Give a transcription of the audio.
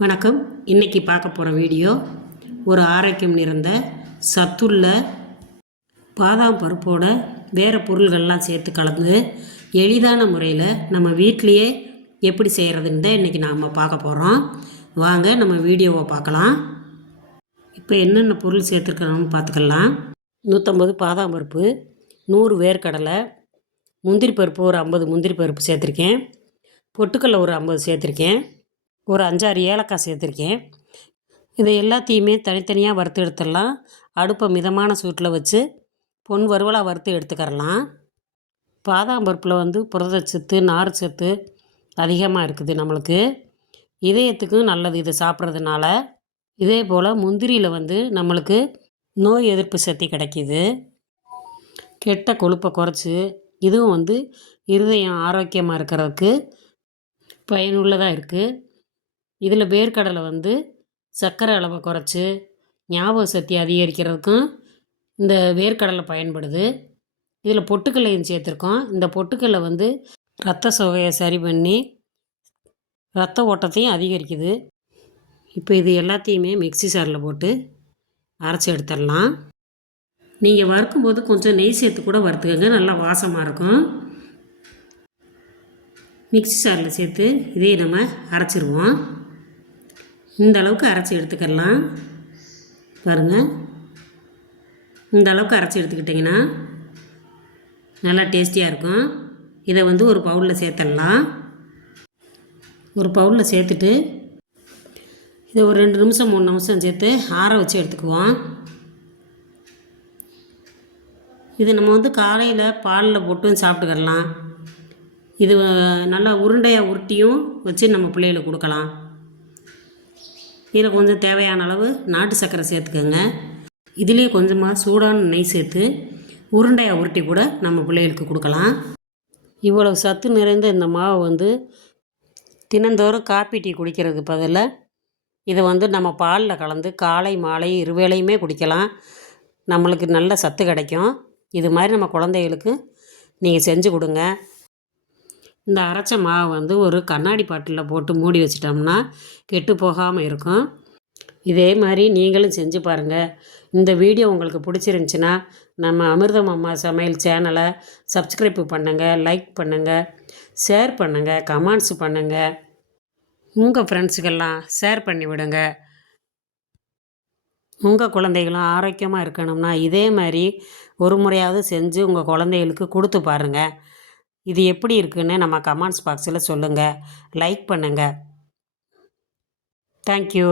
வணக்கம். இன்றைக்கி பார்க்க போகிற வீடியோ ஒரு ஆரோக்கியம் நிறைந்த சத்துள்ள பாதாம் பருப்போட வேறு பொருள்கள்லாம் சேர்த்து கலந்து எளிதான முறையில் நம்ம வீட்டிலையே எப்படி செய்கிறதுன்னு தான் இன்றைக்கி நாம் பார்க்க போகிறோம். வாங்க நம்ம வீடியோவை பார்க்கலாம். இப்போ என்னென்ன பொருள் சேர்த்துருக்கிறோம்னு பார்த்துக்கலாம். 150 பாதாம் பருப்பு, 100 வேர்க்கடலை, முந்திரி பருப்பு ஒரு 50 முந்திரி பருப்பு சேர்த்துருக்கேன், பொட்டுக்கடலை ஒரு 50 சேர்த்துருக்கேன், ஒரு 5-6 ஏலக்காய் சேர்த்துருக்கேன். இதை எல்லாத்தையுமே தனித்தனியாக வறுத்து எடுத்துடலாம். அடுப்பை மிதமான சூட்டில் வச்சு பொன் வறுவலாக வறுத்து எடுத்துக்கிறலாம். பாதாம் பருப்பில் புரதச்சத்து, நார்ச்சத்து அதிகமாக இருக்குது. நம்மளுக்கு இதயத்துக்கும் நல்லது இது சாப்பிட்றதுனால. இதே போல் முந்திரியில் நம்மளுக்கு நோய் எதிர்ப்பு சக்தி கிடைக்கிது. கெட்ட கொழுப்பை குறைச்சி இதுவும் இருதயம் ஆரோக்கியமாக இருக்கிறதுக்கு பயனுள்ளதாக இருக்குது. இதில் வேர்க்கடலை சர்க்கரை அளவை குறைச்சி ஞாபக சக்தி அதிகரிக்கிறதுக்கும் இந்த வேர்க்கடலை பயன்படுது. இதில் பொட்டுக்கல்லையும் சேர்த்துருக்கோம். இந்த பொட்டுக்கல்லை இரத்த சோகையை சரி பண்ணி இரத்த ஓட்டத்தையும் அதிகரிக்குது. இப்போ இது எல்லாத்தையுமே மிக்ஸி ஜாரில் போட்டு அரைச்சி எடுத்துடலாம். நீங்கள் வறுக்கும்போது கொஞ்சம் நெய் சேர்த்து கூட வறுத்துக்கங்க, நல்லா வாசமாக இருக்கும். மிக்ஸி ஜாரில் சேர்த்து இதையே நம்ம அரைச்சிருவோம். இந்த அளவுக்கு அரைச்சி எடுத்துக்கலாம். பாருங்கள், இந்த அளவுக்கு அரைச்சி எடுத்துக்கிட்டிங்கன்னா நல்லா டேஸ்டியாக இருக்கும். இதை ஒரு பவுலில் சேர்த்துடலாம். ஒரு பவுலில் சேர்த்துட்டு இதை ஒரு 2 நிமிஷம் 3 நிமிஷம் சேர்த்து ஆற வச்சு எடுத்துக்குவோம். இது நம்ம காலையில் பாலில் போட்டும் சாப்பிட்டுக்கலாம். இது நல்லா உருண்டையாக உருட்டியும் வச்சு நம்ம பிள்ளைகளுக்கு கொடுக்கலாம். இதில் கொஞ்சம் தேவையான அளவு நாட்டு சர்க்கரை சேர்த்துக்கோங்க. இதிலே கொஞ்சமாக சூடான நெய் சேர்த்து உருண்டையாக உருட்டி கூட நம்ம பிள்ளைகளுக்கு கொடுக்கலாம். இவ்வளவு சத்து நிறைந்த இந்த மாவு தினந்தோறும் காப்பி டீ குடிக்கிறதுக்கு பதிலாக இதை நம்ம பாலில் கலந்து காலை மாலை இருவேளையுமே குடிக்கலாம். நம்மளுக்கு நல்ல சத்து கிடைக்கும். இது மாதிரி நம்ம குழந்தைகளுக்கு நீங்கள் செஞ்சு கொடுங்க. இந்த அரைச்ச மாவு ஒரு கண்ணாடி பாட்டிலில் போட்டு மூடி வச்சிட்டோம்னா கெட்டு போகாமல் இருக்கும். இதே மாதிரி நீங்களும் செஞ்சு பாருங்கள். இந்த வீடியோ உங்களுக்கு பிடிச்சிருந்துச்சின்னா நம்ம அமிர்தம் அம்மா சமையல் சேனலை சப்ஸ்கிரைப் பண்ணுங்கள், லைக் பண்ணுங்கள், ஷேர் பண்ணுங்கள், கமெண்ட்ஸ் பண்ணுங்கள். உங்கள் ஃப்ரெண்ட்ஸுக்கெல்லாம் ஷேர் பண்ணி விடுங்க. உங்கள் குழந்தைகளும் ஆரோக்கியமாக இருக்கணும்னா இதே மாதிரி ஒரு முறையாவது செஞ்சு உங்கள் குழந்தைகளுக்கு கொடுத்து பாருங்கள். இது எப்படி இருக்குன்னு நம்ம கமெண்ட்ஸ் பாக்ஸில் சொல்லுங்கள். லைக் பண்ணுங்கள். தேங்க்யூ.